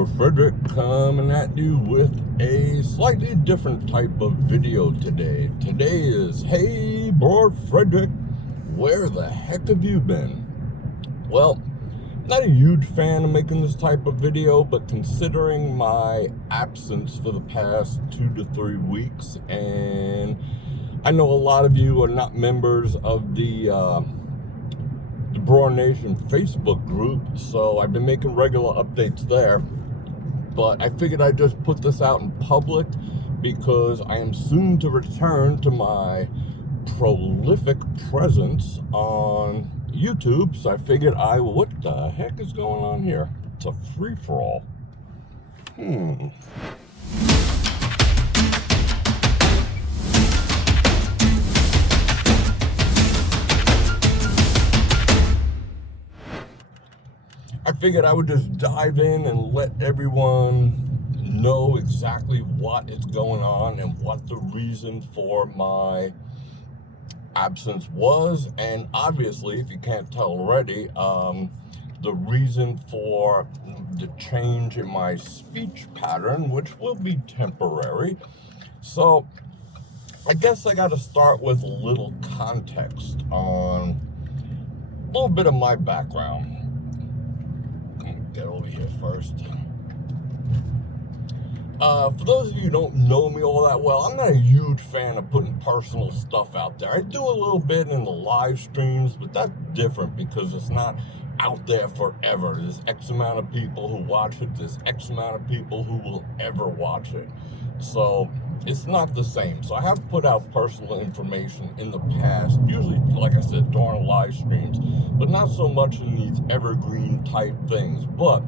Bror Fredrik coming at you with a slightly different type of video today. Today is, hey Bror Fredrik, where the heck have you been? Well, not a huge fan of making this type of video, but considering my absence for the past 2 to 3 weeks, and I know a lot of you are not members of the Bror Nation Facebook group, so I've been making regular updates there, but I figured I'd just put this out in public because I am soon to return to my prolific presence on YouTube, so I figured what the heck is going on here? It's a free-for-all. I figured I would just dive in and let everyone know exactly what is going on and what the reason for my absence was, and obviously, if you can't tell already, the reason for the change in my speech pattern, which will be temporary. So I guess I got to start with a little context on a little bit of my background. Get over here first. For those of you who don't know me all that well, I'm not a huge fan of putting personal stuff out there. I do a little bit in the live streams, but that's different because it's not out there forever. There's X amount of people who watch it. There's X amount of people who will ever watch it. So it's not the same. So I have put out personal information in the past, usually, like I said, during live streams, but not so much in these evergreen type things. But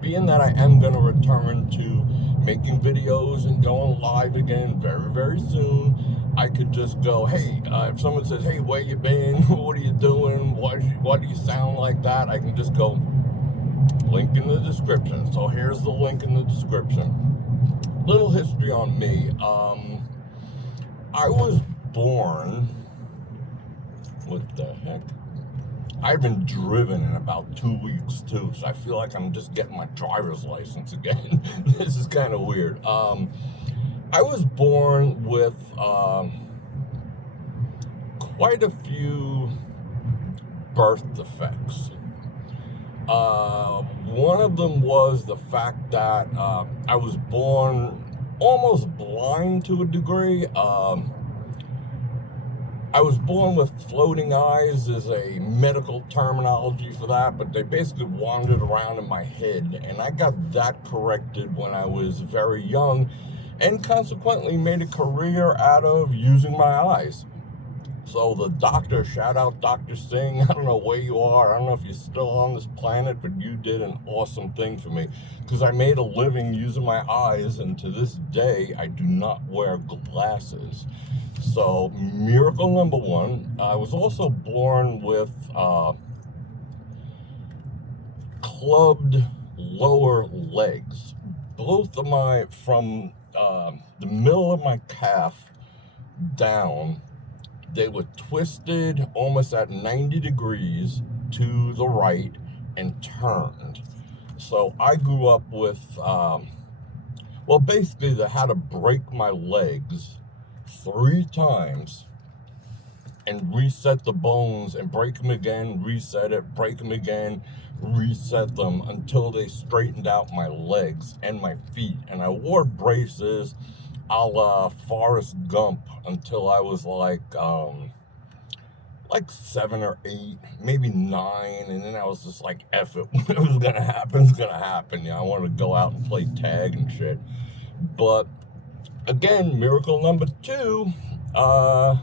being that I am going to return to making videos and going live again very, very soon, I could just go, hey, if someone says, hey, where you been? What are you doing? Why do you sound like that? I can just go, link in the description. So here's the link in the description. Little history on me. I was born, what the heck? I haven't driven in about 2 weeks too, so I feel like I'm just getting my driver's license again. This is kind of weird. I was born with quite a few birth defects. One of them was the fact that I was born almost blind to a degree. I was born with floating eyes is a medical terminology for that, but they basically wandered around in my head, and I got that corrected when I was very young, and consequently made a career out of using my eyes. So the doctor, shout out Dr. Singh, I don't know where you are, I don't know if you're still on this planet, but you did an awesome thing for me, because I made a living using my eyes, and to this day, I do not wear glasses. So, miracle number one. I was also born with clubbed lower legs. Both of from the middle of my calf down, they were twisted almost at 90 degrees to the right and turned. So I grew up with, basically they had to break my legs 3 times and reset the bones and break them again, reset it, break them again, reset them until they straightened out my legs and my feet. And I wore braces a la Forrest Gump until I was like 7 or 8, maybe 9, and then I was just like, F it, when it was gonna happen, it's gonna happen. I wanted to go out and play tag and shit. But again, miracle number 2, I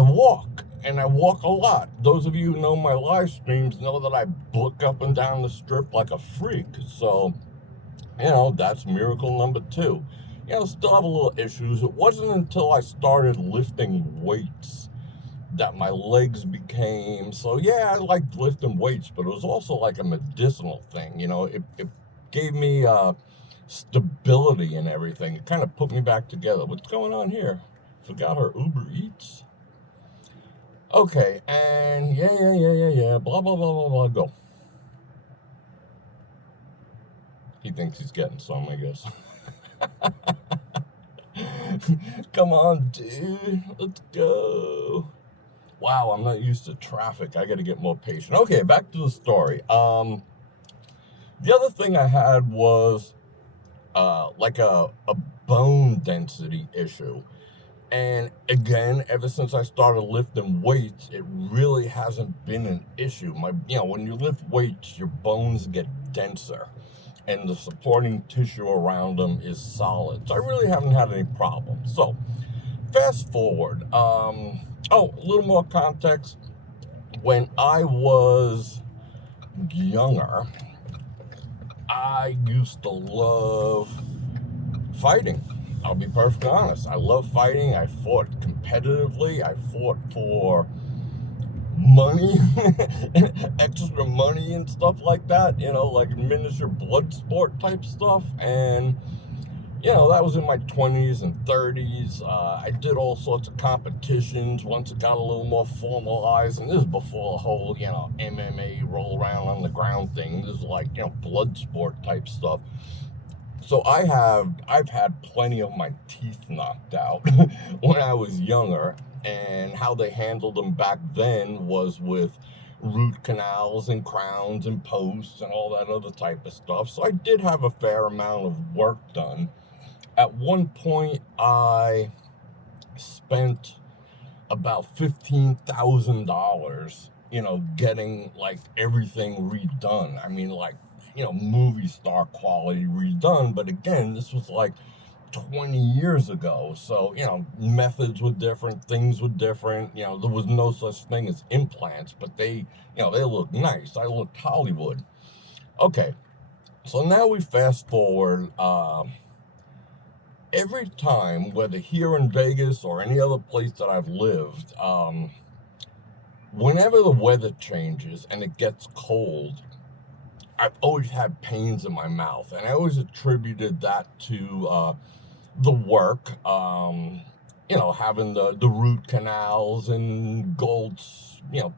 walk, and I walk a lot. Those of you who know my live streams know that I book up and down the strip like a freak. So, that's miracle number 2. Still have a little issues. It wasn't until I started lifting weights that my legs became, so yeah, I liked lifting weights, but it was also like a medicinal thing. It gave me stability and everything. It kind of put me back together. What's going on here? Forgot her Uber Eats. Okay, and yeah, blah, blah, blah, blah, blah, go. He thinks he's getting some, I guess. Come on, dude. Let's go. Wow, I'm not used to traffic. I got to get more patient. Okay, back to the story. The other thing I had was like a bone density issue. And again, ever since I started lifting weights, it really hasn't been an issue. When you lift weights, your bones get denser and the supporting tissue around them is solid. So I really haven't had any problems. So fast forward. A little more context. When I was younger, I used to love fighting. I'll be perfectly honest. I love fighting. I fought competitively. I fought for money, extra money and stuff like that, like miniature blood sport type stuff. And, that was in my 20s and 30s. I did all sorts of competitions once it got a little more formalized. And this is before the whole, MMA roll around on the ground thing. This is like, blood sport type stuff. So I've had plenty of my teeth knocked out when I was younger, and how they handled them back then was with root canals and crowns and posts and all that other type of stuff. So I did have a fair amount of work done. At one point, I spent about $15,000, getting like everything redone. I mean, like, movie star quality redone. But again, this was like 20 years ago. So, methods were different, things were different. There was no such thing as implants, but they looked nice. I looked Hollywood. Okay. So now we fast forward, every time, whether here in Vegas or any other place that I've lived, whenever the weather changes and it gets cold, I've always had pains in my mouth, and I always attributed that to the work, having the root canals and gold,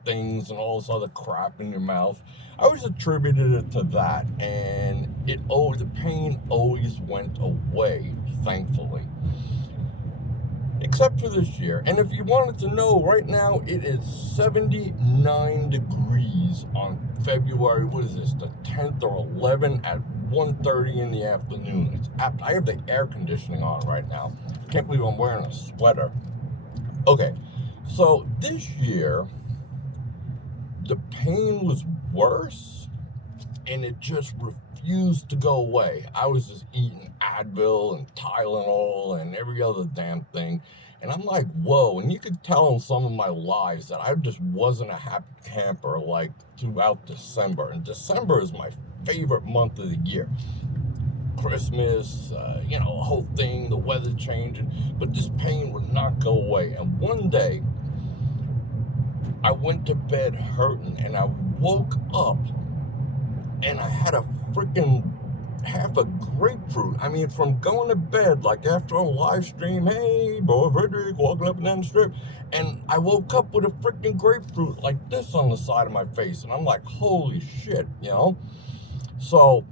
things and all this other crap in your mouth. I always attributed it to that, and the pain always went away, thankfully. Except for this year. And if you wanted to know, right now it is 79 degrees on February, the 10th or 11th at 1:30 in the afternoon. I have the air conditioning on right now. I can't believe I'm wearing a sweater. Okay, so this year, the pain was worse, and it just refused to go away. I was just eating Advil and Tylenol and every other damn thing. And I'm like, whoa. And you could tell in some of my lives that I just wasn't a happy camper like throughout December. And December is my favorite month of the year. Christmas, the whole thing, the weather changing. But this pain would not go away. And one day, I went to bed hurting, and I woke up and I had a freaking half a grapefruit. I mean, from going to bed, like after a live stream, hey, Bror Fredrik, walking up and down the strip, and I woke up with a freaking grapefruit like this on the side of my face, and I'm like, holy shit, So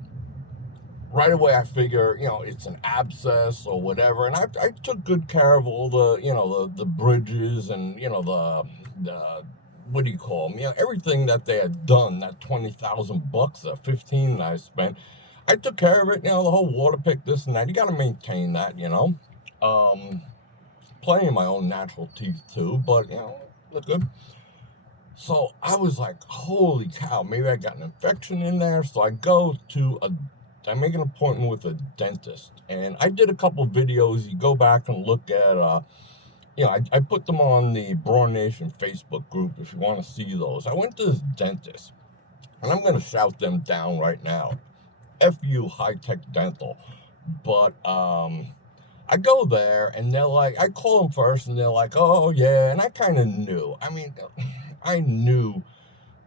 right away I figure, it's an abscess or whatever, and I took good care of all the, the bridges and, the what do you call them? Everything that they had done, that $20,000, that 15 that I spent, I took care of it. The whole water pick, this and that. You got to maintain that. Plenty of my own natural teeth too, but look good. So I was like, holy cow, maybe I got an infection in there. So I make an appointment with a dentist, and I did a couple of videos. You go back and look at. I put them on the Bror Nation Facebook group if you want to see those. I went to this dentist, and I'm going to shout them down right now. FU High Tech Dental. But I go there, and they're like, I call them first, and they're like, oh, yeah. And I kind of knew. I mean, I knew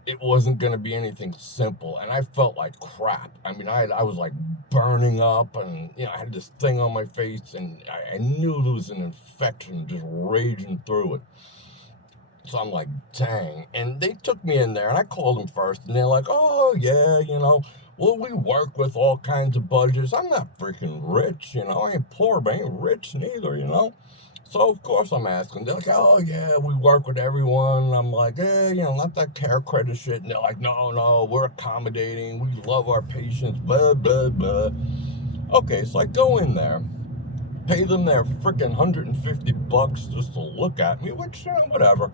it wasn't going to be anything simple, and I felt like crap. I mean, I was like burning up, and I had this thing on my face, and I knew there was an infection just raging through it. So I'm like, dang. And they took me in there, and I called them first, and they're like, oh yeah, well, we work with all kinds of budgets. I'm not freaking rich, I ain't poor, but I ain't rich neither. So, of course, I'm asking. They're like, oh, yeah, we work with everyone. And I'm like, not that care credit shit. And they're like, no, we're accommodating. We love our patients, blah, blah, blah. Okay, so I go in there, pay them their freaking $150 just to look at me, which, whatever.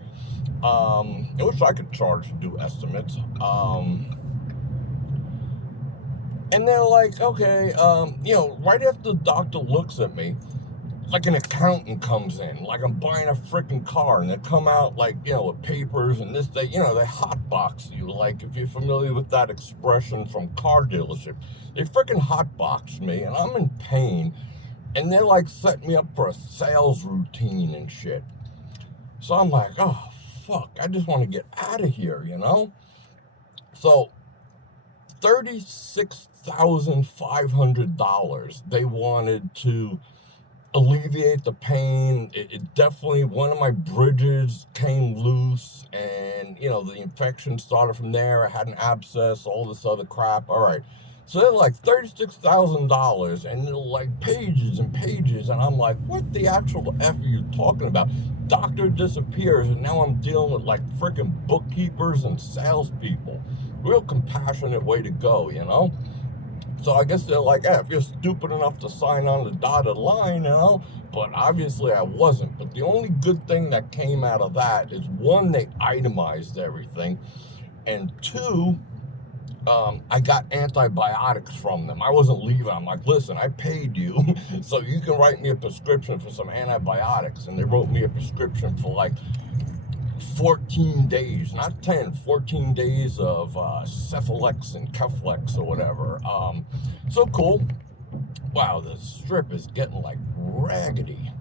I wish I could charge to do estimates. And they're like, okay, right after the doctor looks at me, like an accountant comes in, like I'm buying a freaking car, and they come out like, with papers and this, they hotbox you, like if you're familiar with that expression from car dealership. They freaking hotbox me, and I'm in pain, and they're like setting me up for a sales routine and shit. So I'm like, oh, fuck, I just want to get out of here, So, $36,500 they wanted to alleviate the pain. It definitely, one of my bridges came loose, and the infection started from there. I had an abscess, all this other crap. All right, so they're like $36,000, and they're like pages and pages, and I'm like, what the actual F are you talking about? Doctor disappears, and now I'm dealing with like freaking bookkeepers and salespeople. Real compassionate way to go, So I guess they're like, if you're stupid enough to sign on the dotted line, But obviously I wasn't. But the only good thing that came out of that is, one, they itemized everything. And two, I got antibiotics from them. I wasn't leaving. I'm like, listen, I paid you, so you can write me a prescription for some antibiotics. And they wrote me a prescription for like 14 days, not 10, 14 days of Cephalex and Keflex or whatever. So cool. Wow, the strip is getting like raggedy.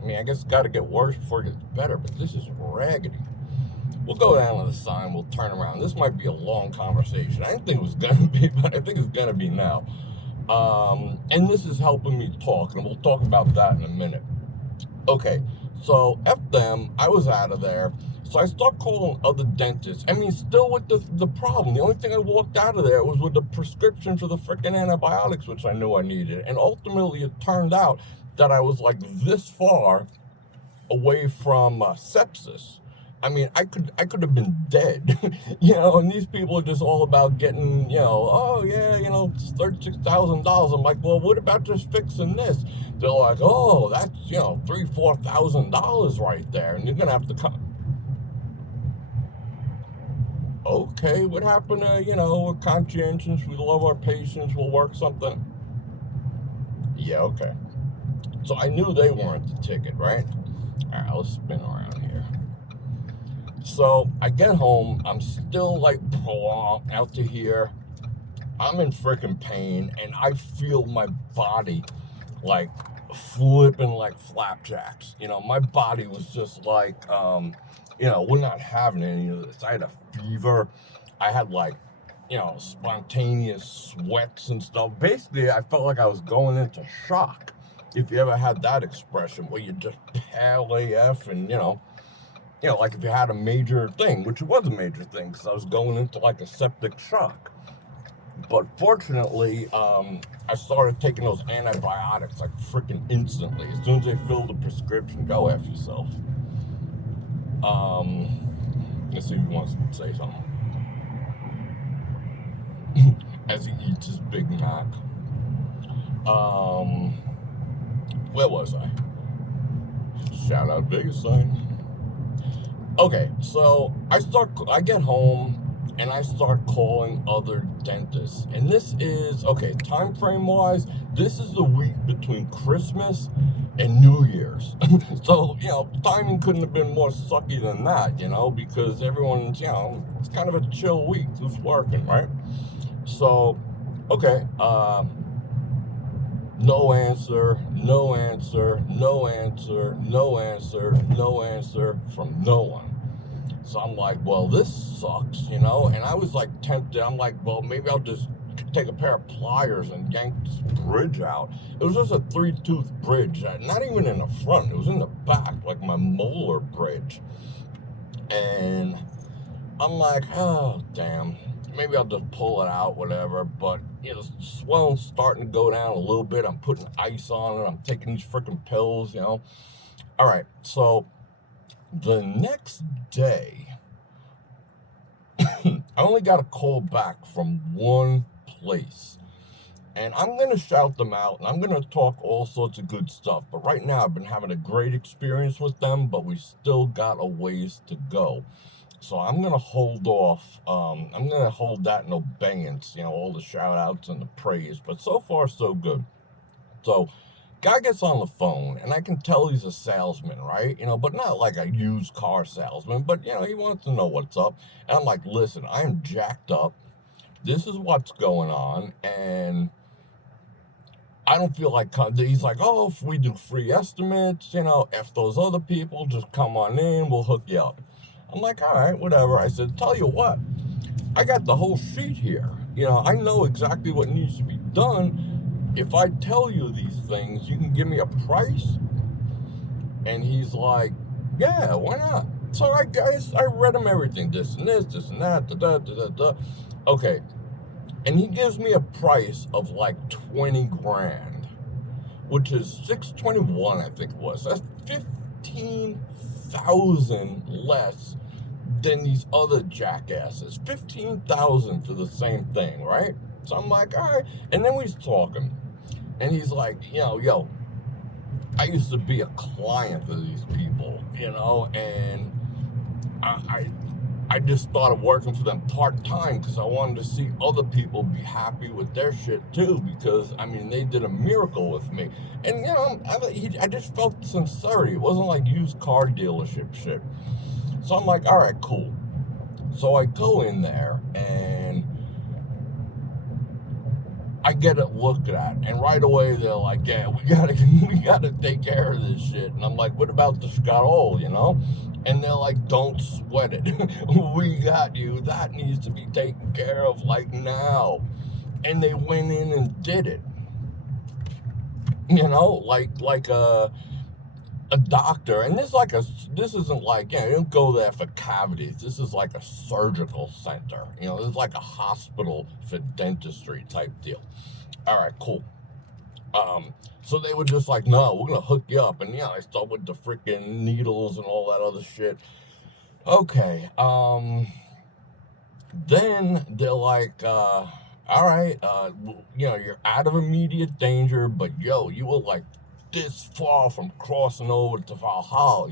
I mean, I guess it's got to get worse before it gets better, but this is raggedy. We'll go down to the sign, we'll turn around. This might be a long conversation. I didn't think it was going to be, but I think it's going to be now. And this is helping me talk, and we'll talk about that in a minute. Okay, so F them, I was out of there. So I start calling other dentists. I mean, still with the problem. The only thing I walked out of there was with the prescription for the freaking antibiotics, which I knew I needed. And ultimately, it turned out that I was like this far away from sepsis. I mean, I could have been dead, and these people are just all about getting, it's $36,000. I'm like, well, what about just fixing this? They're like, oh, that's, $3,000-$4,000 right there, and you're going to have to come. Okay, what happened to, we're conscientious, we love our patients, we'll work something. Yeah, okay. So I knew they weren't the ticket, right? All right, let's spin around here. So I get home, I'm still like out to here. I'm in freaking pain, and I feel my body like flipping like flapjacks. My body was just like, we're not having any of this. I had a fever. I had like, spontaneous sweats and stuff. Basically, I felt like I was going into shock. If you ever had that expression where you just pale AF and, like if you had a major thing, which it was a major thing because I was going into like a septic shock. But fortunately, I started taking those antibiotics like freaking instantly. As soon as they filled the prescription, go F yourself. Let's see if he wants to say something. As he eats his Big Mac. Where was I? Shout out Vegas sign. Okay, so I get home and I start calling other dentists. And this is, okay, time frame wise, this is the week between Christmas and New Year's. So, timing couldn't have been more sucky than that, because everyone's, it's kind of a chill week. Who's working, right? So, okay, no answer, no answer, no answer, no answer, no answer from no one. So I'm like, well, this sucks, and I was like tempted. I'm like, well, maybe I'll just take a pair of pliers and yank this bridge out. It was just a 3-tooth bridge, not even in the front. It was in the back, like my molar bridge. And I'm like, oh, damn. maybe I'll just pull it out, whatever. But, swelling's starting to go down a little bit. I'm putting ice on it. I'm taking these freaking pills, All right, so the next day, I only got a call back from one place. And I'm going to shout them out, and I'm going to talk all sorts of good stuff. But right now, I've been having a great experience with them, but we still got a ways to go. So I'm going to hold off. I'm going to hold that in abeyance, all the shout outs and the praise. But so far, so good. So guy gets on the phone, and I can tell he's a salesman, right? But not like a used car salesman, but, he wants to know what's up. And I'm like, listen, I'm jacked up. This is what's going on, and I don't feel like, he's like, oh, if we do free estimates, if those other people just come on in, we'll hook you up. I'm like, all right, whatever. I said, tell you what, I got the whole sheet here. I know exactly what needs to be done. If I tell you these things, you can give me a price. And he's like, yeah, why not? So I read him everything, this and this and that, da. Okay. And he gives me a price of like 20 grand, which is 621, I think it was. That's 15,000 less than these other jackasses. 15,000 for the same thing, right? So I'm like, all right. And then we's talking, and he's like, yo, I used to be a client of these people, and I just started working for them part-time because I wanted to see other people be happy with their shit too, because, they did a miracle with me. And, I just felt sincerity. It wasn't like used car dealership shit. So I'm like, all right, cool. So I go in there, and I get it looked at, and right away they're like, yeah, we gotta take care of this shit. And I'm like, what about the Scott, And they're like, don't sweat it. We got you. That needs to be taken care of like now. And they went in and did it. Like a doctor. And this isn't like, you don't go there for cavities. This is like a surgical center. This is like a hospital for dentistry type deal. All right, cool. So they were just like, no, we're going to hook you up. And, I start with the freaking needles and all that other shit. Okay. Then they're like, all right, you're out of immediate danger, but, you were like this far from crossing over to Valhalla,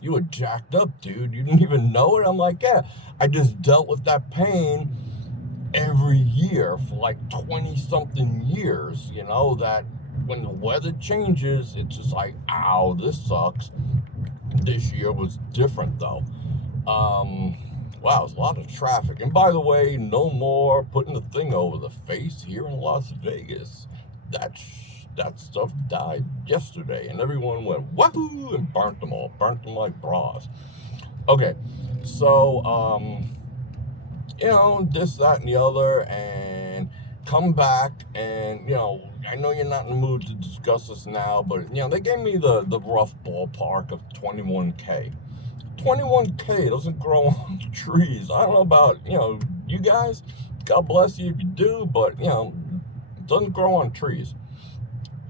You were jacked up, dude. You didn't even know it. I'm like, yeah, I just dealt with that pain every year for like 20-something years, that when the weather changes, it's just like, ow, this sucks. This year was different, though. Wow, there's a lot of traffic. And by the way, no more putting the thing over the face here in Las Vegas. That stuff died yesterday, and everyone went wahoo and burnt them like bras. Okay, so, this, that, and the other, and come back, and, I know you're not in the mood to discuss this now, but, they gave me the rough ballpark of 21K. 21K doesn't grow on trees. I don't know about, you guys. God bless you if you do, but, it doesn't grow on trees.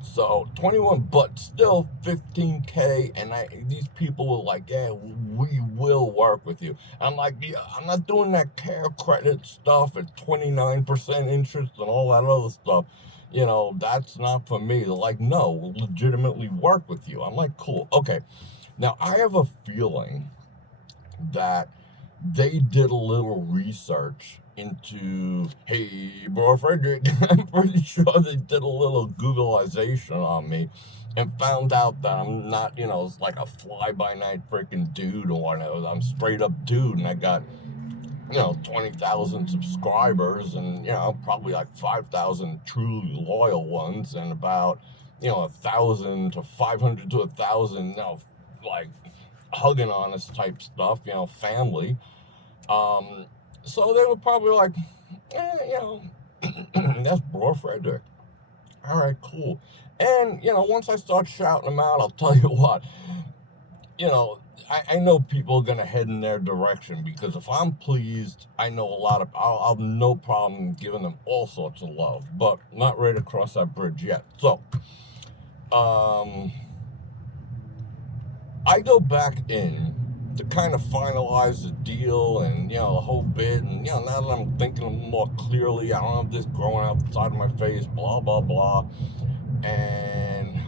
So 21, but still 15K, and these people were like, yeah, we will work with you. I'm like, yeah, I'm not doing that care credit stuff at 29% interest and all that other stuff. That's not for me. They're like, no, we'll legitimately work with you. I'm like, cool. Okay. Now, I have a feeling that they did a little research into Hey Bror Fredrik. I'm pretty sure they did a little Googleization on me and found out that I'm not, like a fly-by-night freaking dude or whatever. I'm straight up dude, and I got, 20,000 subscribers, and, probably like 5,000 truly loyal ones, and about, 1,000 to 500 to 1,000, like hugging on us type stuff, family. So they were probably like, that's Bror Fredrik. All right, cool. And, once I start shouting them out, I'll tell you what, I know people are gonna head in their direction, because if I'm pleased, I know I'll have no problem giving them all sorts of love, but not ready to cross that bridge yet. So, I go back in to kind of finalize the deal and, the whole bit. And, now that I'm thinking more clearly, I don't have this growing outside of my face, blah, blah, blah. And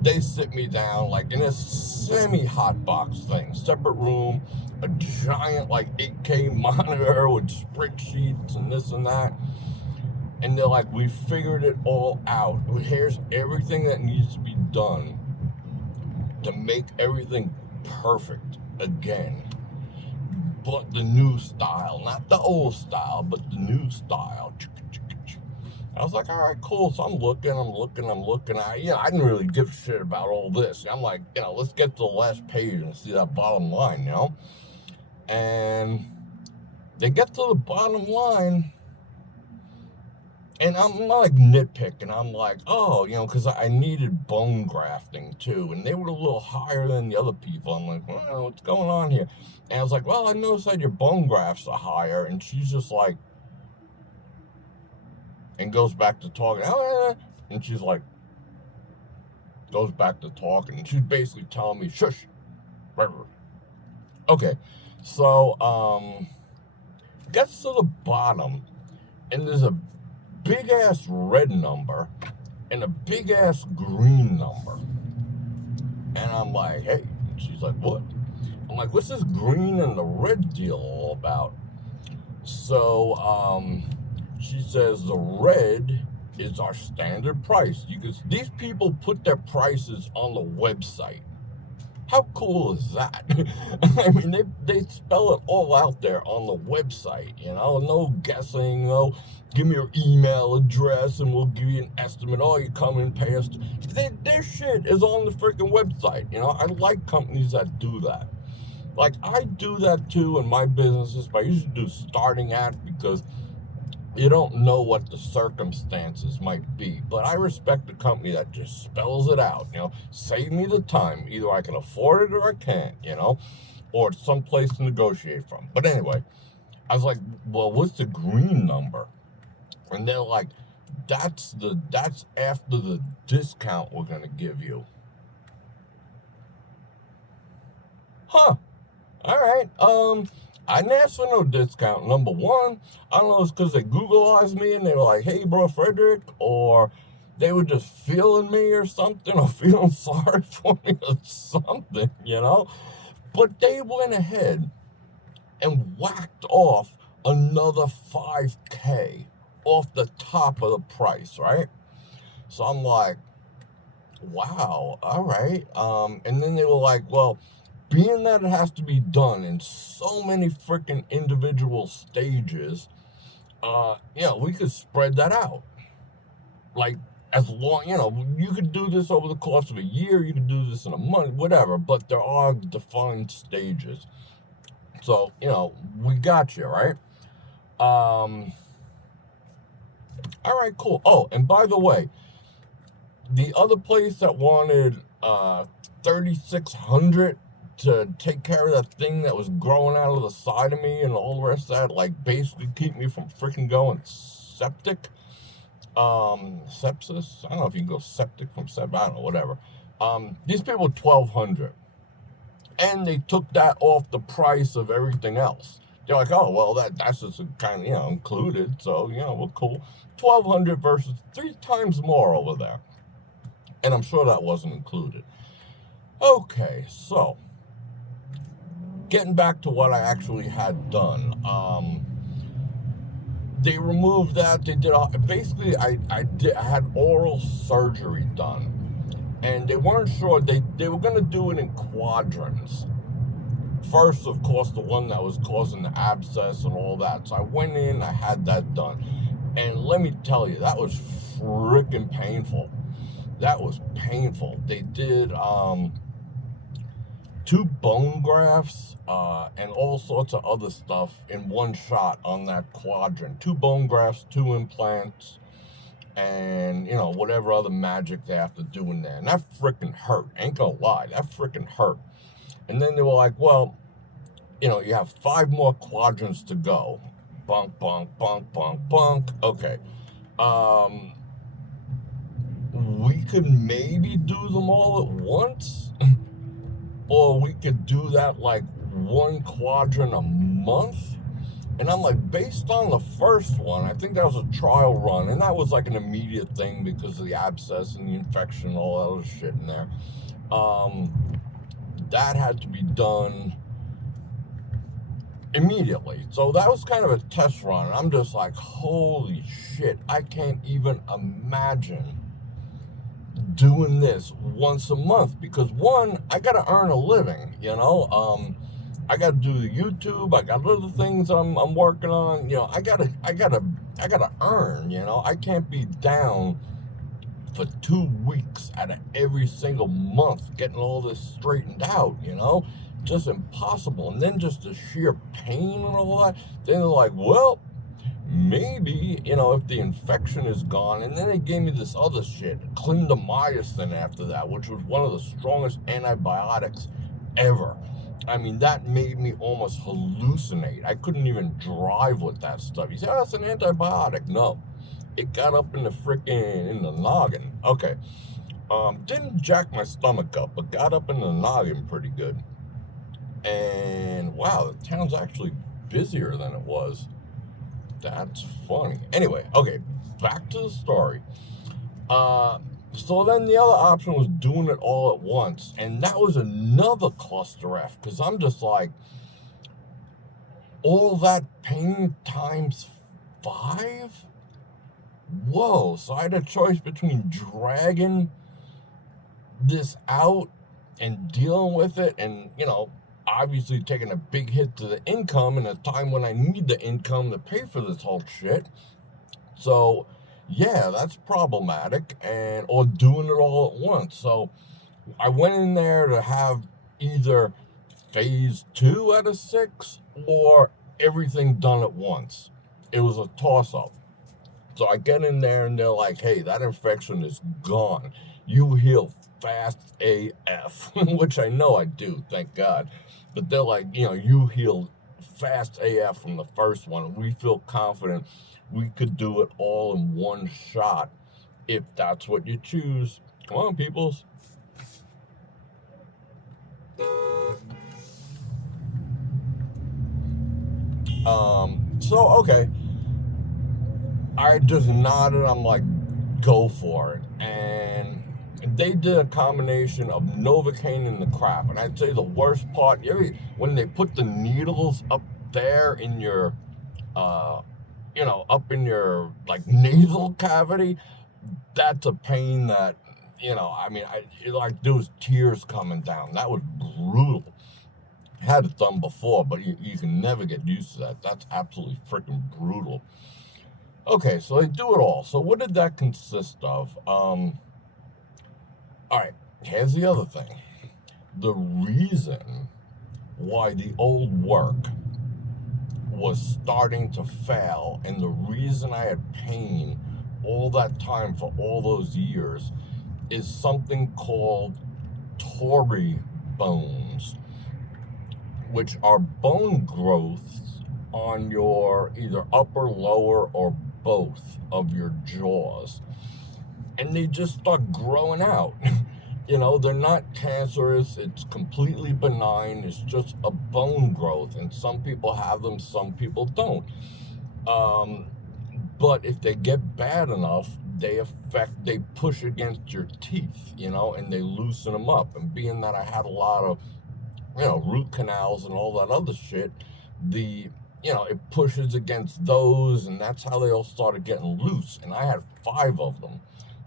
they sit me down like in a semi-hot box thing, separate room, a giant like 8K monitor with spreadsheets and this and that. And they're like, we figured it all out. Here's everything that needs to be done to make everything perfect again. But the new style, not the old style, but the new style. I was like, all right, cool. So I'm looking. I didn't really give a shit about all this. I'm like, let's get to the last page and see that bottom line, And they get to the bottom line, and I'm like nitpicking. I'm like, oh, because I needed bone grafting too, and they were a little higher than the other people. I'm like, well, what's going on here? And I was like, well, I noticed that your bone grafts are higher, and she's just like, and goes back to talking. And she's like, goes back to talking. And she's basically telling me, shush. Okay. So, gets to the bottom, and there's a big ass red number and a big ass green number. And I'm like, hey. And she's like, what? I'm like, what's this green and the red deal all about? So, she says the red is our standard price. These people put their prices on the website. How cool is that? I mean, they spell it all out there on the website, no guessing, no, give me your email address and we'll give you an estimate. Oh, you come and pay us. Their shit is on the freaking website. I like companies that do that. Like, I do that too in my businesses, but I usually do starting at, because you don't know what the circumstances might be. But I respect a company that just spells it out, save me the time. Either I can afford it or I can't, or some place to negotiate from. But anyway, I was like, well, what's the green number? And they're like, that's after the discount we're going to give you. Huh. All right. I didn't ask for no discount. Number one, I don't know, it's because they Googleized me and they were like, hey, bro, Frederick, or they were just feeling me or something, or feeling sorry for me or something, But they went ahead and whacked off another 5K off the top of the price, right? So I'm like, wow, all right. And then they were like, well, being that it has to be done in so many freaking individual stages, we could spread that out. Like, as long, you could do this over the course of a year, you could do this in a month, whatever, but there are defined stages. So, we got you, right? All right, cool. Oh, and by the way, the other place that wanted $3,600 to take care of that thing that was growing out of the side of me and all the rest of that, like basically keep me from freaking going septic, sepsis. I don't know if you can go septic from septic. I don't know, whatever. These people $1,200, and they took that off the price of everything else. They're like, oh, well, that's just kind of, included. So, we're cool. $1,200 versus 3 times more over there. And I'm sure that wasn't included. Okay, so getting back to what I actually had done, they removed that. They did basically. I had oral surgery done, and they weren't sure. They were going to do it in quadrants. First, of course, the one that was causing the abscess and all that. So I went in. I had that done, and let me tell you, that was freaking painful. That was painful. They did 2 bone grafts and all sorts of other stuff in one shot on that quadrant. 2 bone grafts, 2 implants, and, you know, whatever other magic they have to do in there. And that freaking hurt. Ain't gonna lie, that freaking hurt. And then they were like, well, you know, you have 5 more quadrants to go. Bunk, bunk, bunk, bunk, bunk. Okay. We could maybe do them all at once. Or we could do that like 1 quadrant a month. And I'm like, based on the first one, I think that was a trial run, and that was like an immediate thing because of the abscess and the infection and all that other shit in there. That had to be done immediately. So that was kind of a test run. I'm just like, holy shit, I can't even imagine doing this once a month, because one, I gotta earn a living, you know. I gotta do the YouTube. I got other things I'm working on. You know, I gotta earn. You know, I can't be down for 2 weeks out of every single month getting all this straightened out. You know, just impossible. And then just the sheer pain and all that. Then they're like, well, maybe, you know, if the infection is gone. And then they gave me this other shit, clindamycin, after that, which was one of the strongest antibiotics ever. I mean, that made me almost hallucinate. I couldn't even drive with that stuff. You say, oh, that's an antibiotic. No, it got up in the noggin. Okay. Didn't jack my stomach up, but got up in the noggin pretty good. And wow, the town's actually busier than it was. That's funny. Anyway, okay, back to the story. So then the other option was doing it all at once. And that was another cluster F, because I'm just like, all that pain times 5? Whoa. So I had a choice between dragging this out and dealing with it and, you know, obviously taking a big hit to the income in a time when I need the income to pay for this whole shit. So yeah, that's problematic, and or doing it all at once. So I went in there to have either phase 2 out of 6 or everything done at once. It was a toss-up. So I get in there and they're like, hey, that infection is gone. You heal fast AF, which I know I do, thank God. But they're like, you know, you healed fast AF from the first one. We feel confident we could do it all in one shot if that's what you choose. Come on, peoples. So, okay. I just nodded. I'm like, go for it. And they did a combination of Novocaine and the crap. And I'd say the worst part, when they put the needles up there in your, you know, up in your, like, nasal cavity, that's a pain that, you know, I mean, like, there was tears coming down. That was brutal. I had it done before, but you can never get used to that. That's absolutely freaking brutal. Okay, so they do it all. So what did that consist of? All right, here's the other thing. The reason why the old work was starting to fail, and the reason I had pain all that time for all those years, is something called tory bones, which are bone growths on your either upper, lower, or both of your jaws. And they just start growing out. You know, they're not cancerous. It's completely benign. It's just a bone growth. And some people have them, some people don't. But if they get bad enough, they push against your teeth, you know, and they loosen them up. And being that I had a lot of, you know, root canals and all that other shit, you know, it pushes against those, and that's how they all started getting loose. And I had 5 of them.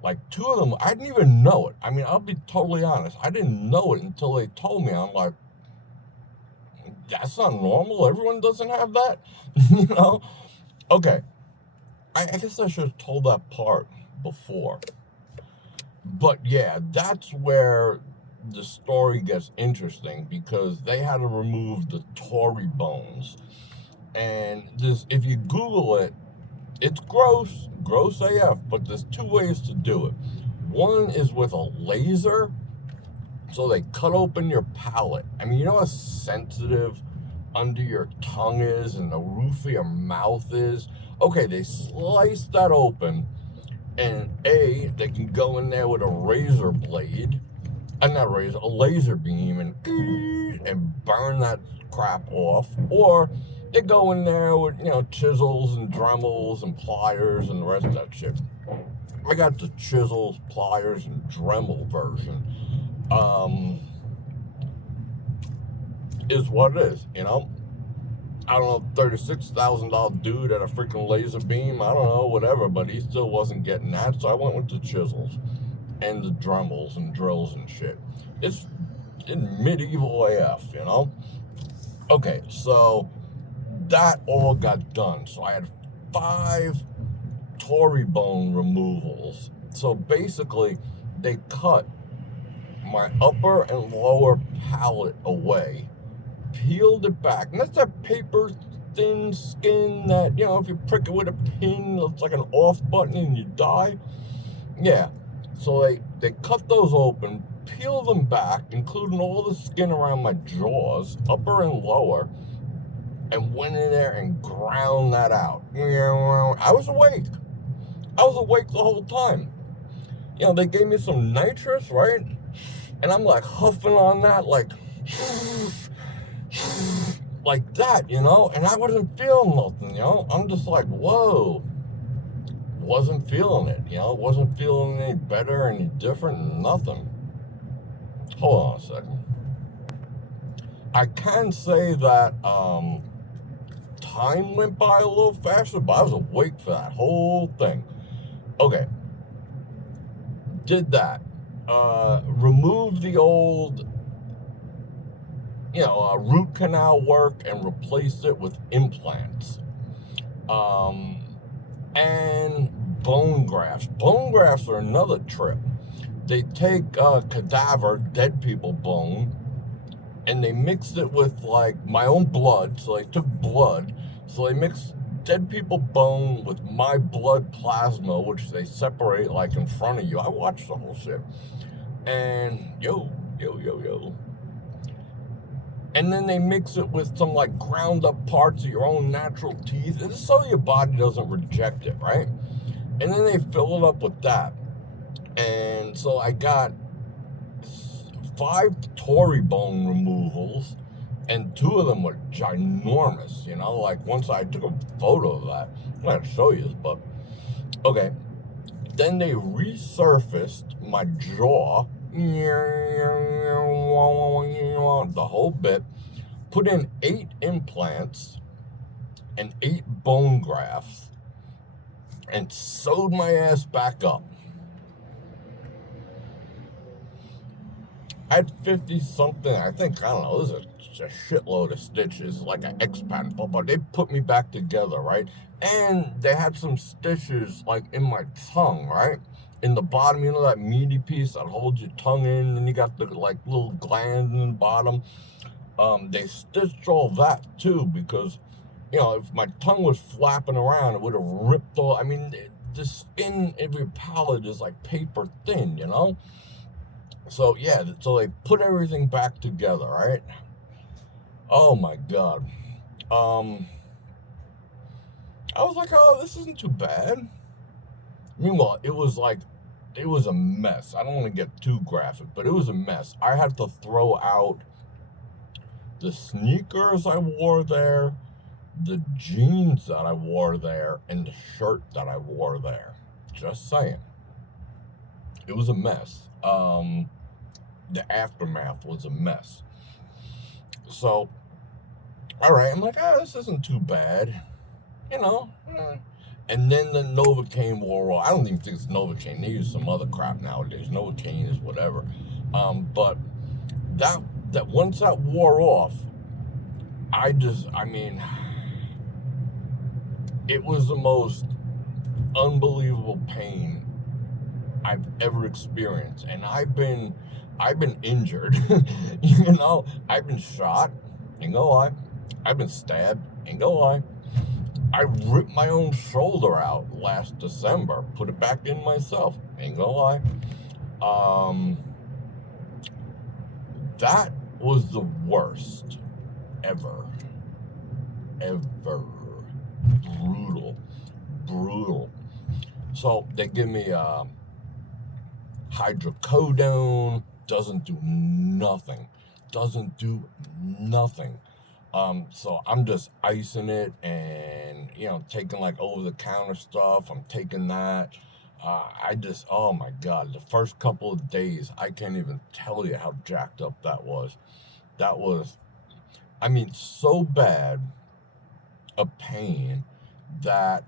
Like 2 of them, I didn't even know it. I mean, I'll be totally honest. I didn't know it until they told me. I'm like, that's not normal. Everyone doesn't have that, you know? Okay. I guess I should have told that part before. But yeah, that's where the story gets interesting, because they had to remove the tory bones. And if you Google it, It's gross AF, but there's two ways to do it. One is with a laser, so they cut open your palate. I mean, you know how sensitive under your tongue is and the roof of your mouth is? Okay, they slice that open, and they can go in there with a razor blade, not razor, a laser beam, and burn that crap off, or they go in there with, chisels and Dremels and pliers and the rest of that shit. I got the chisels, pliers, and Dremel version. Is what it is, I don't know, $36,000 dude at a freaking laser beam, I don't know, whatever, but he still wasn't getting that, so I went with the chisels and the Dremels and drills and shit. It's in medieval AF, Okay, so that all got done. So I had 5 tory bone removals. So basically, they cut my upper and lower palate away, peeled it back, and that's that paper thin skin that, if you prick it with a pin, it's like an off button and you die. Yeah, so they cut those open, peeled them back, including all the skin around my jaws, upper and lower, and went in there and ground that out. I was awake. I was awake the whole time. They gave me some nitrous, right? And I'm like huffing on that, like that, and I wasn't feeling nothing, I'm just like, whoa. Wasn't feeling it, wasn't feeling any better, any different, nothing. Hold on a second. I can say that time went by a little faster, but I was awake for that whole thing. Okay. Did that. Removed the old, root canal work and replaced it with implants. And bone grafts. Bone grafts are another trip. They take cadaver, dead people bone, and they mixed it with like my own blood. So they took blood. So they mixed dead people bone with my blood plasma, which they separate like in front of you. I watched the whole shit. And yo. And then they mix it with some like ground up parts of your own natural teeth, and so your body doesn't reject it, right? And then they fill it up with that. And so I got 5 tory bone removals, and 2 of them were ginormous, like once I took a photo of that. I'm not gonna show you, but okay. Then they resurfaced my jaw, the whole bit, put in 8 implants and 8 bone grafts, and sewed my ass back up. I had 50 something, I don't know, this is a shitload of stitches, like an X-Pan, but they put me back together, right? And they had some stitches, like, in my tongue, right? In the bottom, that meaty piece that holds your tongue in, and you got the, like, little gland in the bottom. They stitched all that, too, because, if my tongue was flapping around, it would have ripped all, the skin of your palate is, like, paper thin, So, yeah, so they put everything back together, right? Oh, my God. I was like, oh, this isn't too bad. Meanwhile, it was a mess. I don't want to get too graphic, but it was a mess. I had to throw out the sneakers I wore there, the jeans that I wore there, and the shirt that I wore there. Just saying. It was a mess. The aftermath was a mess. So, all right, I'm like, this isn't too bad. And then the Novocaine wore off. I don't even think it's Novocaine. They use some other crap nowadays. Novocaine is whatever. But that once that wore off, it was the most unbelievable pain I've ever experienced. And I've been injured. I've been shot, ain't gonna lie. I've been stabbed, ain't gonna lie. I ripped my own shoulder out last December, put it back in myself. Ain't gonna lie. That was the worst ever. Ever. Brutal. So they give me hydrocodone, doesn't do nothing. So I'm just icing it and, taking like over-the-counter stuff. I'm taking that. Oh my God, the first couple of days, I can't even tell you how jacked up that was. That was, so bad a pain that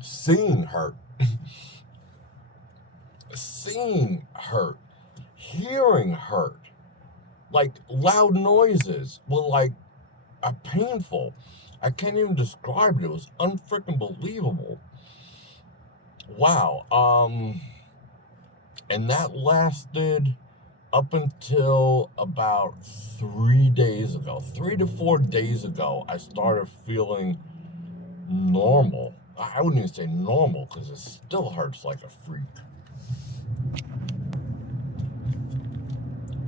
seeing hurt. Seeing hurt. Hearing hurt. Like loud noises were like painful. I can't even describe it. It was unfreaking believable. Wow. And that lasted up until about 3 days ago. 3 to 4 days ago, I started feeling normal. I wouldn't even say normal because it still hurts like a freak.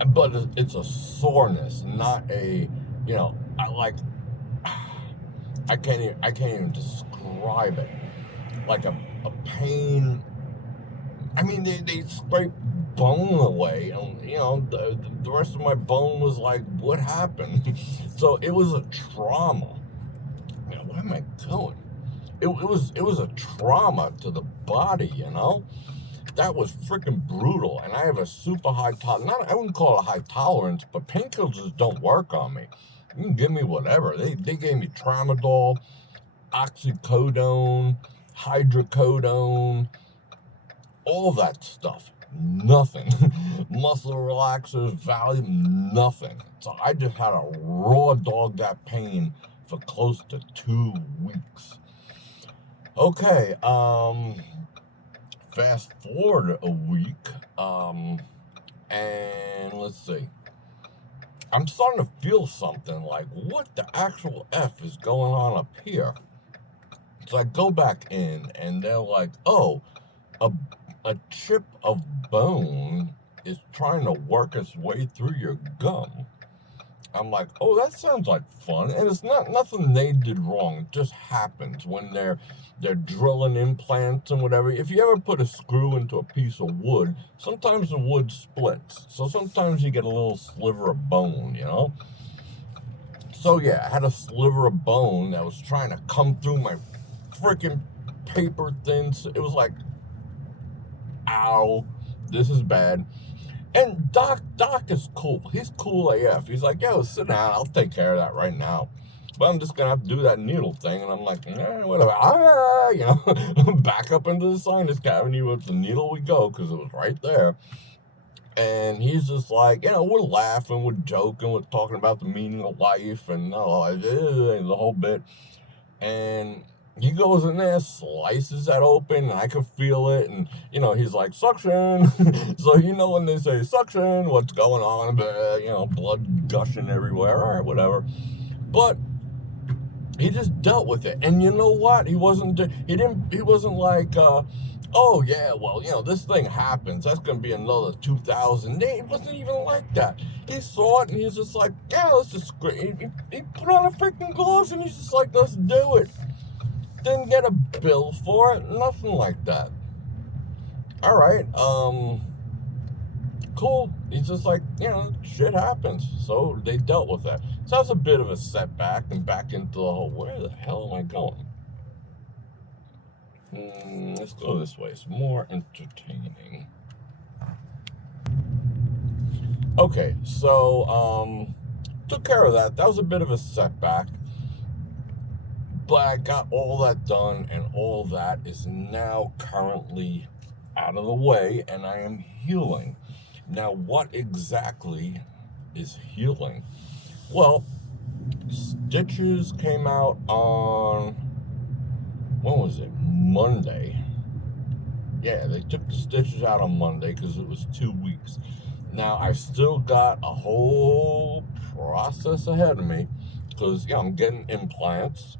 But it's a soreness, not a, I can't even describe it. Like a pain. They scrape bone away, and the rest of my bone was like, what happened? So it was a trauma. Where am I going? It was a trauma to the body, That was freaking brutal, and I have a super high tolerance. I wouldn't call it a high tolerance, but painkillers just don't work on me. You can give me whatever. They gave me tramadol, oxycodone, hydrocodone, all that stuff. Nothing. Muscle relaxers, Valium, nothing. So I just had to raw dog that pain for close to 2 weeks. Okay, fast forward a week, and let's see. I'm starting to feel something like, what the actual F is going on up here? So I go back in, and they're like, oh, a chip of bone is trying to work its way through your gum. I'm like, oh, that sounds like fun. And it's nothing they did wrong. It just happens when they're drilling implants and whatever. If you ever put a screw into a piece of wood, sometimes the wood splits. So sometimes you get a little sliver of bone, So yeah, I had a sliver of bone that was trying to come through my freaking paper thin. It was like, ow, this is bad. And Doc is cool. He's cool AF. He's like, yo, sit down. I'll take care of that right now. But I'm just going to have to do that needle thing. And I'm like, whatever. Back up into the sinus cavity with the needle we go, because it was right there. And he's just like, we're laughing, we're joking, we're talking about the meaning of life and the whole bit. And he goes in there, slices that open, and I could feel it, and, he's like, suction. So, when they say suction, what's going on, blood gushing everywhere, all right, whatever. But he just dealt with it, and you know what? He wasn't like, oh, yeah, well, this thing happens, that's going to be another 2,000. It wasn't even like that. He saw it, and he's just like, yeah, let's just, he put on a freaking gloves, and he's just like, let's do it. Didn't get a bill for it, nothing like that. All right, cool. He's just like, shit happens. So they dealt with that. So that's a bit of a setback, and back into the whole, where the hell am I going? Let's go this way. It's more entertaining. Okay, so took care of that. That was a bit of a setback. But I got all that done, and all that is now currently out of the way, and I am healing. Now, what exactly is healing? Well, stitches came out on, when was it? Monday. Yeah, they took the stitches out on Monday because it was 2 weeks. Now, I've still got a whole process ahead of me. because, I'm getting implants,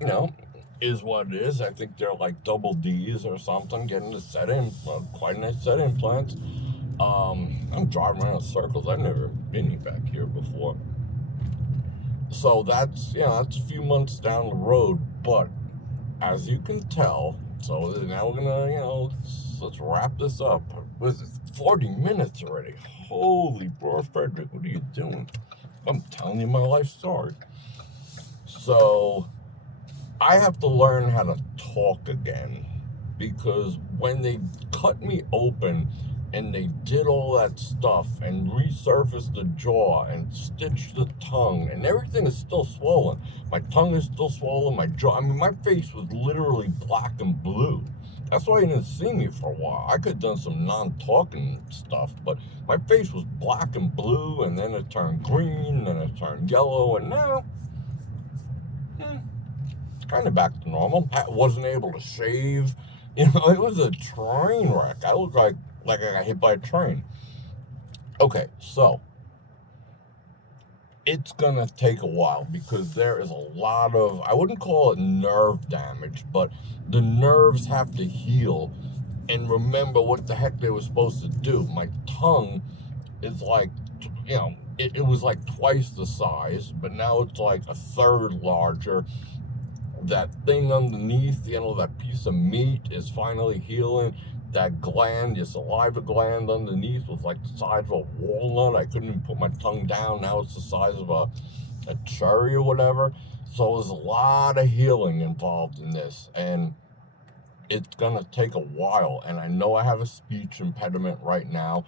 you know, is what it is. I think they're like double D's or something, getting a set in, quite a nice set of implants. I'm driving around in circles. I've never been back here before. So that's, that's a few months down the road, but as you can tell, so now we're gonna, let's wrap this up. What is it, 40 minutes already? Holy Bror Fredrik, what are you doing? I'm telling you my life story. So I have to learn how to talk again, because when they cut me open and they did all that stuff and resurfaced the jaw and stitched the tongue, and everything is still swollen. My tongue is still swollen, my jaw, my face was literally black and blue. That's why you didn't see me for a while. I could have done some non-talking stuff, but my face was black and blue, and then it turned green, and then it turned yellow, and now, kind of back to normal. I wasn't able to shave. It was a train wreck. I looked like I got hit by a train. Okay, so it's gonna take a while, because there is a lot of, I wouldn't call it nerve damage, but the nerves have to heal and remember what the heck they were supposed to do. My tongue is like, it was like twice the size, but now it's like a third larger. That thing underneath, that piece of meat is finally healing. That gland, your saliva gland underneath, was like the size of a walnut. I couldn't even put my tongue down. Now it's the size of a cherry or whatever. So there's a lot of healing involved in this, and it's gonna take a while. And I know I have a speech impediment right now,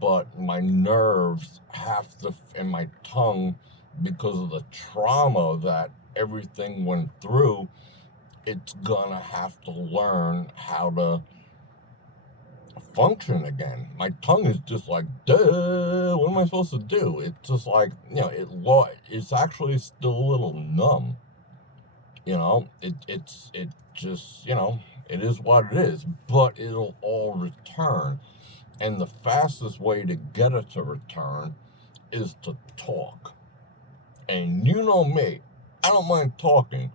but my nerves have to, and my tongue, because of the trauma that everything went through, it's gonna have to learn how to function again. My tongue is just like, duh, what am I supposed to do? It's just like, it's actually still a little numb. It just, it is what it is, but it'll all return. And the fastest way to get it to return is to talk. And you know me, I don't mind talking,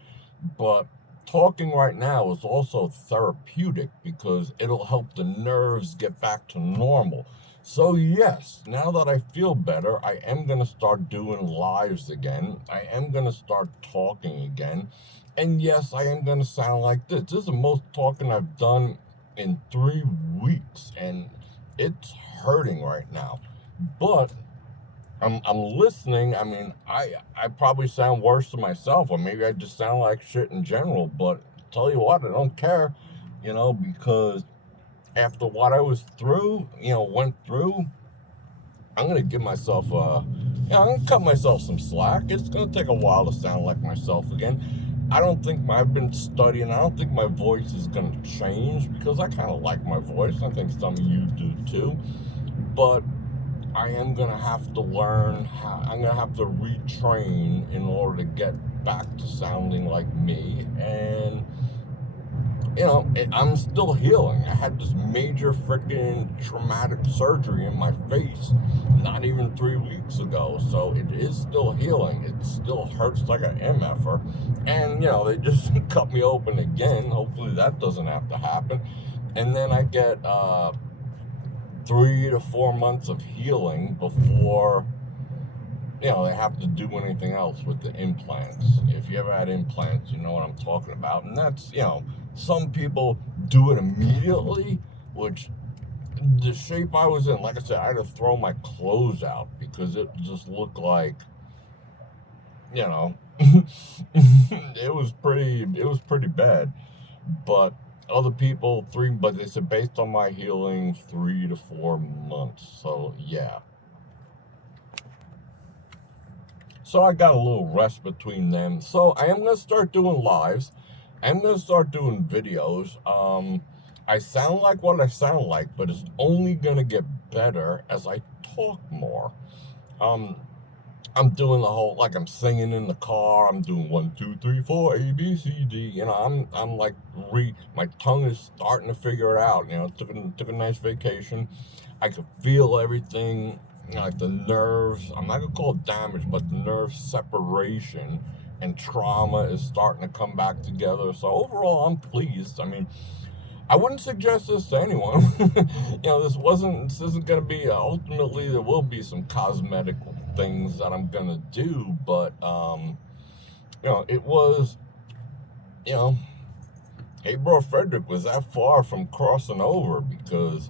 but talking right now is also therapeutic, because it'll help the nerves get back to normal. So yes, now that I feel better, I am going to start doing lives again. I am going to start talking again. And yes, I am going to sound like this. This is the most talking I've done in 3 weeks, and it's hurting right now. But I'm listening. I probably sound worse to myself, or maybe I just sound like shit in general, but tell you what, I don't care, because after what I was went through, I'm going to give myself, I'm going to cut myself some slack. It's going to take a while to sound like myself again. I don't think I've been studying. I don't think my voice is going to change, because I kind of like my voice. I think some of you do too, but I am going to have to learn how, I'm going to have to retrain in order to get back to sounding like me. And, I'm still healing. I had this major freaking traumatic surgery in my face not even 3 weeks ago. So it is still healing. It still hurts like an MFer. And, they just cut me open again. Hopefully that doesn't have to happen. And then I get, 3 to 4 months of healing before, they have to do anything else with the implants. If you ever had implants, you know what I'm talking about. And that's, some people do it immediately, which the shape I was in, like I said, I had to throw my clothes out, because it just looked like, it was pretty bad. But other people, but they said based on my healing, 3 to 4 months. So yeah. So I got a little rest between them. So I am gonna start doing lives. I'm gonna start doing videos. I sound like what I sound like, but it's only gonna get better as I talk more. I'm doing the whole, like, I'm singing in the car. I'm doing 1, 2, 3, 4, A, B, C, D. I'm like, my tongue is starting to figure it out. Took a nice vacation. I could feel everything, like the nerves, I'm not gonna call it damage, but the nerve separation and trauma is starting to come back together. So overall, I'm pleased. I mean, I wouldn't suggest this to anyone. This isn't gonna be, ultimately, there will be some cosmetic things that I'm gonna do, but, it was, you know, Hey Bror Fredrik was that far from crossing over, because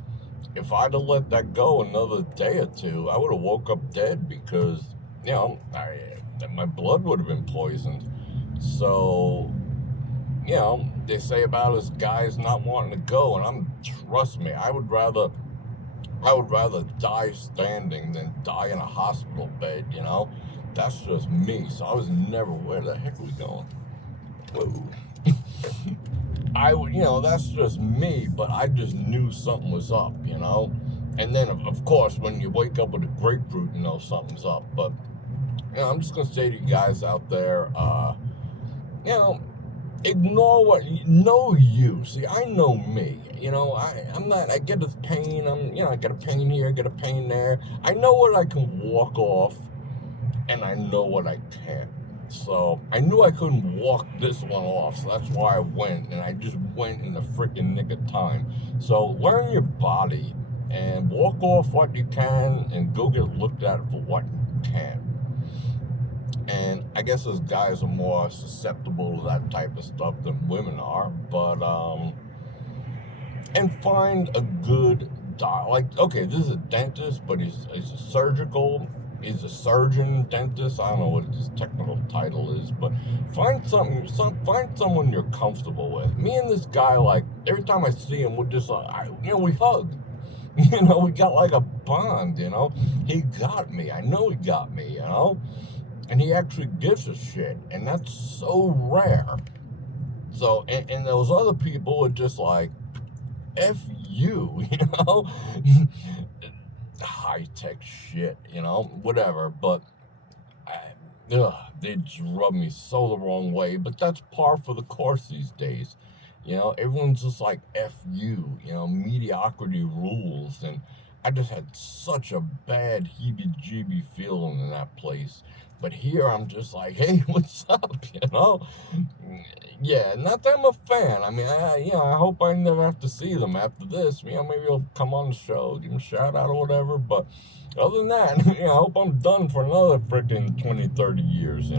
if I'd have let that go another day or two, I would have woke up dead, because, my blood would have been poisoned. So, they say about us guys not wanting to go, and trust me, I would rather die standing than die in a hospital bed. That's just me. So I was never, where the heck are we going? Whoa. That's just me, but I just knew something was up. And then, of course, when you wake up with a grapefruit, you know something's up. But, I'm just going to say to you guys out there, ignore know you. See, I know me. I'm not, I get this pain. I get a pain here, I get a pain there. I know what I can walk off, and I know what I can't. So I knew I couldn't walk this one off, so that's why I went, and I just went in the freaking nick of time. So learn your body and walk off what you can, and go get looked at for what you can. And I guess those guys are more susceptible to that type of stuff than women are, but and find a good doctor. Like, okay, this is a dentist, but he's a surgeon, dentist. I don't know what his technical title is, but find someone you're comfortable with. Me and this guy, like, every time I see him, we're just like, we hug. We got like a bond. He got me. I know he got me. And he actually gives a shit, and that's so rare. So, and those other people are just like, F you, high-tech shit, whatever, but they just rub me so the wrong way, but that's par for the course these days. Everyone's just like, F you, mediocrity rules, and I just had such a bad heebie-jeebie feeling in that place. But here I'm just like, hey, what's up, Yeah, not that I'm a fan. I mean, I hope I never have to see them after this. Maybe they'll come on the show, give them a shout out or whatever. But other than that, I hope I'm done for another freaking 20, 30 years,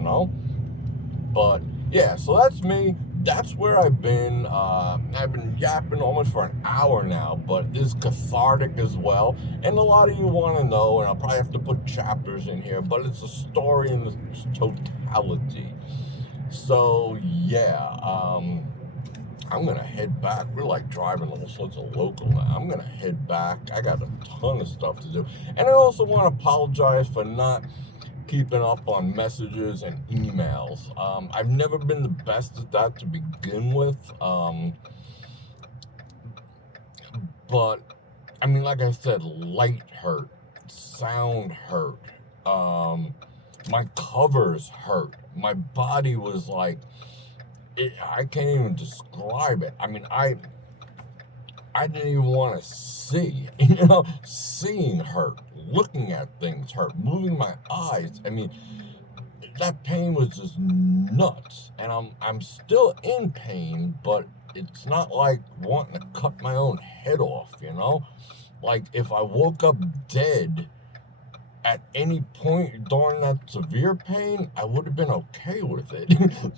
But yeah, so that's me. That's where I've been. I've been yapping almost for an hour now, but it's cathartic as well. And a lot of you want to know, and I'll probably have to put chapters in here, but it's a story in its totality. So yeah, I'm gonna head back. We're like driving all sorts of local now. I'm gonna head back. I got a ton of stuff to do, and I also want to apologize for not keeping up on messages and emails. I've never been the best at that to begin with. But I mean, like I said, light hurt, sound hurt, my covers hurt. My body was like, I can't even describe it. I mean, I didn't even want to see. Seeing hurt, looking at things hurt, moving my eyes. I mean, that pain was just nuts. And I'm still in pain, but it's not like wanting to cut my own head off, Like, if I woke up dead at any point during that severe pain, I would have been okay with it.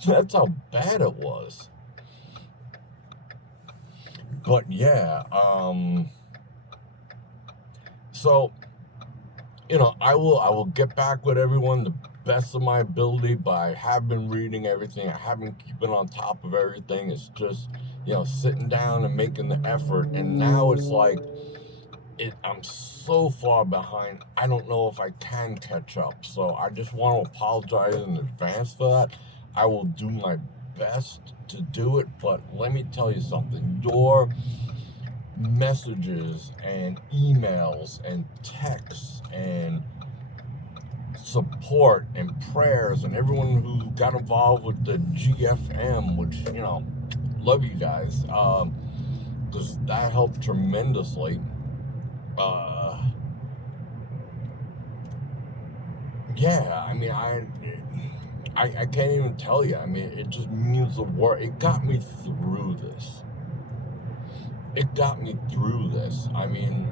That's how bad it was. But yeah, so, I will get back with everyone the best of my ability, but I have been reading everything. I have been keeping on top of everything. It's just, sitting down and making the effort. And now it's like, I'm so far behind, I don't know if I can catch up. So I just want to apologize in advance for that. I will do my best to do it, but let me tell you something. Your messages and emails and texts and support and prayers and everyone who got involved with the GFM, which, love you guys, because that helped tremendously. yeah, I mean, I can't even tell you. I mean, it just means the world. It got me through this. It got me through this. I mean,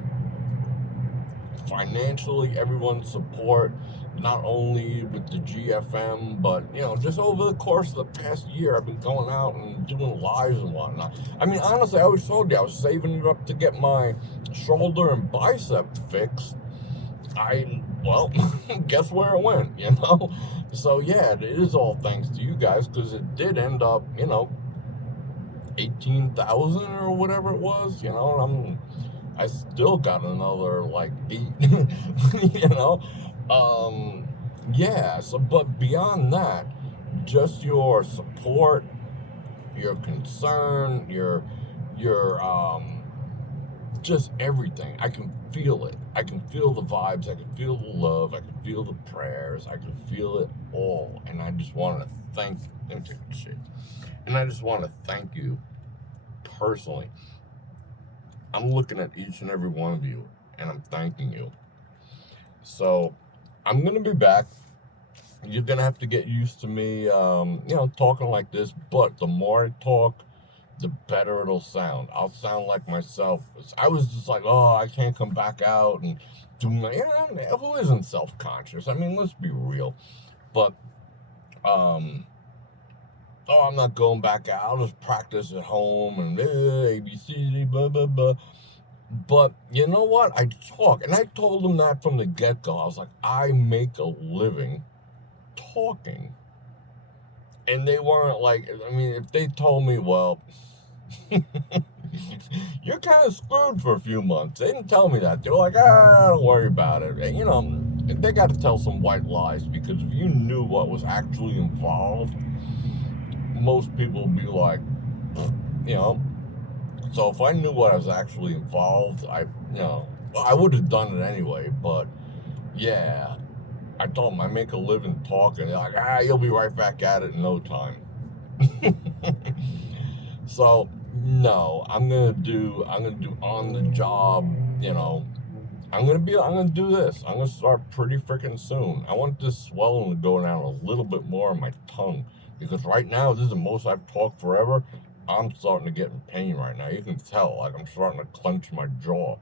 financially, everyone's support, not only with the GFM, but, you know, just over the course of the past year, I've been going out and doing lives and whatnot. I mean, honestly, I always told you, I was saving it up to get my shoulder and bicep fixed. Well, guess where it went, you know? So, yeah, it is all thanks to you guys, because it did end up, you know, 18,000 or whatever it was, you know, and I still got another, like, 8, you know? Yeah, so, but beyond that, just your support, your concern, your, just everything. I can feel it. I can feel the vibes. I can feel the love. I can feel the prayers. I can feel it all. And I just want to thank, let me take a shit. And I just want to thank you personally. I'm looking at each and every one of you, and I'm thanking you. So I'm going to be back. You're going to have to get used to me, you know, talking like this. But the more I talk, the better it'll sound. I'll sound like myself. I was just like, oh, I can't come back out and do my, you know, who isn't self-conscious? I mean, let's be real. But, oh, I'm not going back out. I'll just practice at home and ABC, blah, blah, blah. But you know what? I talk. And I told them that from the get-go. I was like, I make a living talking. And they weren't like, I mean, if they told me, well, you're kind of screwed for a few months. They didn't tell me that. They were like, don't worry about it. And, you know, they got to tell some white lies, because if you knew what was actually involved, most people would be like, you know. So if I knew what was actually involved, I would have done it anyway. But yeah, I told them I make a living talking. They're like, you'll be right back at it in no time. So no, I'm gonna do on the job, you know. I'm gonna do this. I'm gonna start pretty freaking soon. I want this swelling to go down a little bit more on my tongue, because right now this is the most I've talked forever. I'm starting to get in pain right now. You can tell, like, I'm starting to clench my jaw.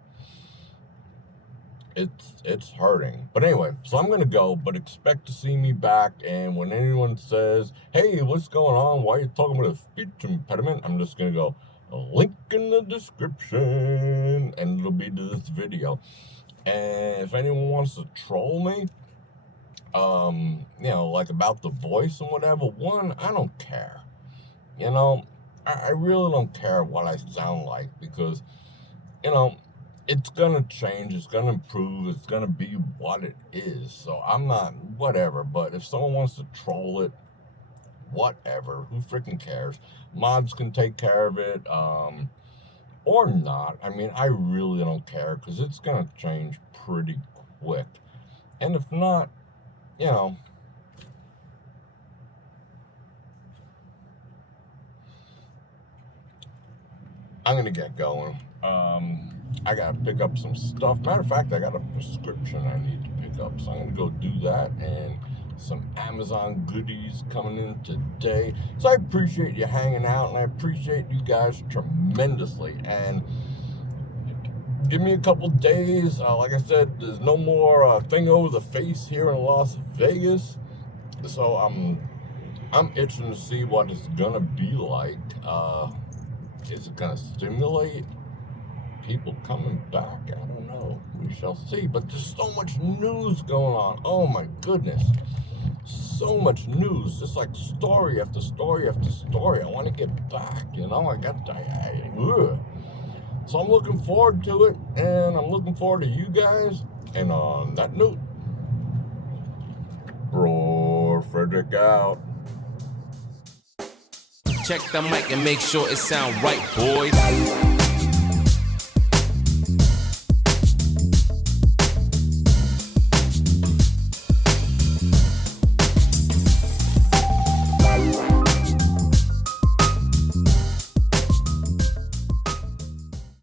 It's hurting. But anyway, so I'm gonna go, but expect to see me back. And when anyone says, hey, what's going on? Why are you talking about a speech impediment? I'm just gonna go, a link in the description, and it'll be to this video. And if anyone wants to troll me, you know, like about the voice and whatever, I don't care. You know, I really don't care what I sound like, because, you know, it's gonna change, it's gonna improve, it's gonna be what it is. So I'm not, whatever. But if someone wants to troll it, whatever, who freaking cares? Mods can take care of it, or not. I mean, I really don't care, because it's gonna change pretty quick. And if not, you know, I'm gonna get going. I gotta pick up some stuff. Matter of fact, I got a prescription I need to pick up, so I'm gonna go do that, and some Amazon goodies coming in today. So I appreciate you hanging out, and I appreciate you guys tremendously. And give me a couple days. Like I said, there's no more thing over the face here in Las Vegas, so I'm itching to see what it's gonna be like. Is it gonna stimulate people coming back? I don't know. We shall see. But there's so much news going on. Oh my goodness. So much news. Just like story after story after story. I want to get back, you know. So I'm looking forward to it. And I'm looking forward to you guys. And on that note, Bror Fredrik out. Check the mic and make sure it sound right, boys.